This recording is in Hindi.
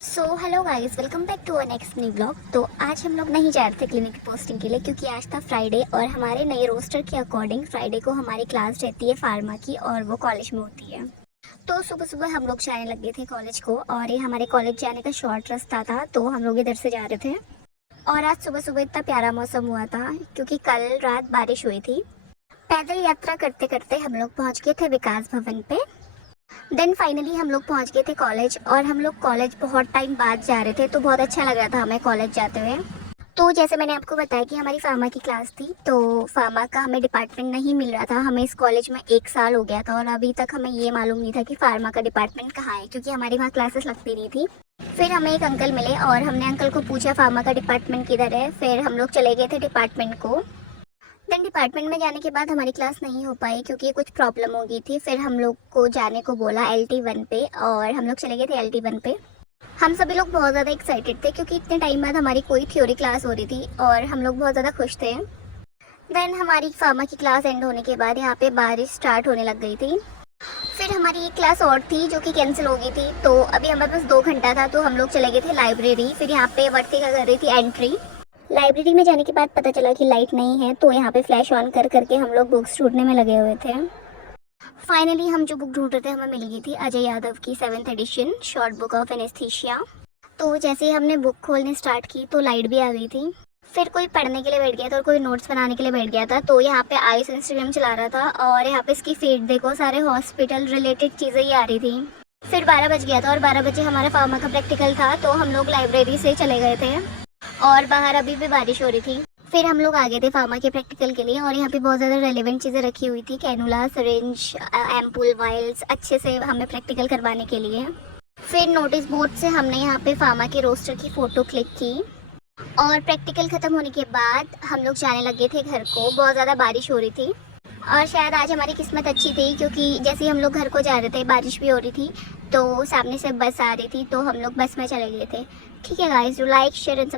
Hello guys, welcome back to our next new blog. तो आज हम लोग नहीं जा रहे थे क्लिनिक की पोस्टिंग के लिए क्योंकि आज था फ्राइडे और हमारे नए रोस्टर के अकॉर्डिंग फ्राइडे को हमारी क्लास रहती है फार्मा की और वो कॉलेज में होती है। तो सुबह सुबह हम लोग जाने लगे थे कॉलेज को और ये हमारे कॉलेज जाने का शॉर्ट रास्ता था, तो हम लोग इधर से जा रहे थे। और आज सुबह सुबह इतना प्यारा मौसम हुआ था क्योंकि कल रात बारिश हुई थी। पैदल यात्रा करते करते हम लोग पहुँच गए थे विकास भवन पे। देन फाइनली हम लोग पहुंच गए थे कॉलेज और हम लोग कॉलेज बहुत टाइम बाद जा रहे थे, तो बहुत अच्छा लग रहा था हमें कॉलेज जाते हुए। तो जैसे मैंने आपको बताया कि हमारी फार्मा की क्लास थी, तो फार्मा का हमें डिपार्टमेंट नहीं मिल रहा था। हमें इस कॉलेज में 1 साल हो गया था और अभी तक हमें ये मालूम नहीं था कि फार्मा का डिपार्टमेंट कहाँ है, क्योंकि हमारी वहाँ क्लासेस लगती नहीं थी। फिर हमें एक अंकल मिले और हमने अंकल को पूछा फार्मा का डिपार्टमेंट किधर है। फिर हम लोग चले गए थे डिपार्टमेंट को। देन डिपार्टमेंट में जाने के बाद हमारी क्लास नहीं हो पाई क्योंकि कुछ प्रॉब्लम हो गई थी। फिर हम लोग को जाने को बोला LT1 पे और हम लोग चले गए थे LT1 पे। हम सभी लोग बहुत ज़्यादा एक्साइटेड थे क्योंकि इतने टाइम बाद हमारी कोई थ्योरी क्लास हो रही थी और हम लोग बहुत ज़्यादा खुश थे। देन हमारी फार्मा की क्लास एंड होने के बाद यहाँ पे बारिश स्टार्ट होने लग गई थी। फिर हमारी एक क्लास और थी जो कि कैंसिल हो गई थी, तो अभी हमारे पास 2 घंटा था, तो हम लोग चले गए थे लाइब्रेरी। फिर यहाँ पे वर्तिका कर रही थी एंट्री। लाइब्रेरी में जाने के बाद पता चला कि लाइट नहीं है, तो यहाँ पे फ्लैश ऑन कर करके हम लोग बुक्स ढूंढने में लगे हुए थे। फाइनली हम जो बुक ढूंढ रहे थे हमें मिल गई थी, अजय यादव की 7th edition short book of anaesthesia. तो जैसे ही हमने बुक खोलने स्टार्ट की तो लाइट भी आ गई थी। फिर कोई पढ़ने के लिए बैठ गया था और कोई नोट्स बनाने के लिए बैठ गया था। तो यहाँ पे आयुष इंस्टाग्राम चला रहा था और यहाँ पे इसकी फीड देखो, सारे हॉस्पिटल रिलेटेड चीज़ें ही आ रही थी। फिर 12 बज गया था और 12 बजे हमारा फार्मा का प्रैक्टिकल था, तो हम लोग लाइब्रेरी से चले गए थे और बाहर अभी भी बारिश हो रही थी। फिर हम लोग आ गए थे फार्मा के प्रैक्टिकल के लिए और यहाँ पे बहुत ज़्यादा रेलेवेंट चीज़ें रखी हुई थी, कैनुला, सिरिंज, एम्पूल, वाइल्स, अच्छे से हमें प्रैक्टिकल करवाने के लिए। फिर नोटिस बोर्ड से हमने यहाँ पे फार्मा के रोस्टर की फ़ोटो क्लिक की और प्रैक्टिकल ख़त्म होने के बाद हम लोग जाने लगे थे घर को। बहुत ज़्यादा बारिश हो रही थी और शायद आज हमारी किस्मत अच्छी थी क्योंकि जैसे ही हम लोग घर को जा रहे थे बारिश भी हो रही थी, तो सामने से बस आ रही थी, तो हम लोग बस में चले गए थे। ठीक है guys, do like, share and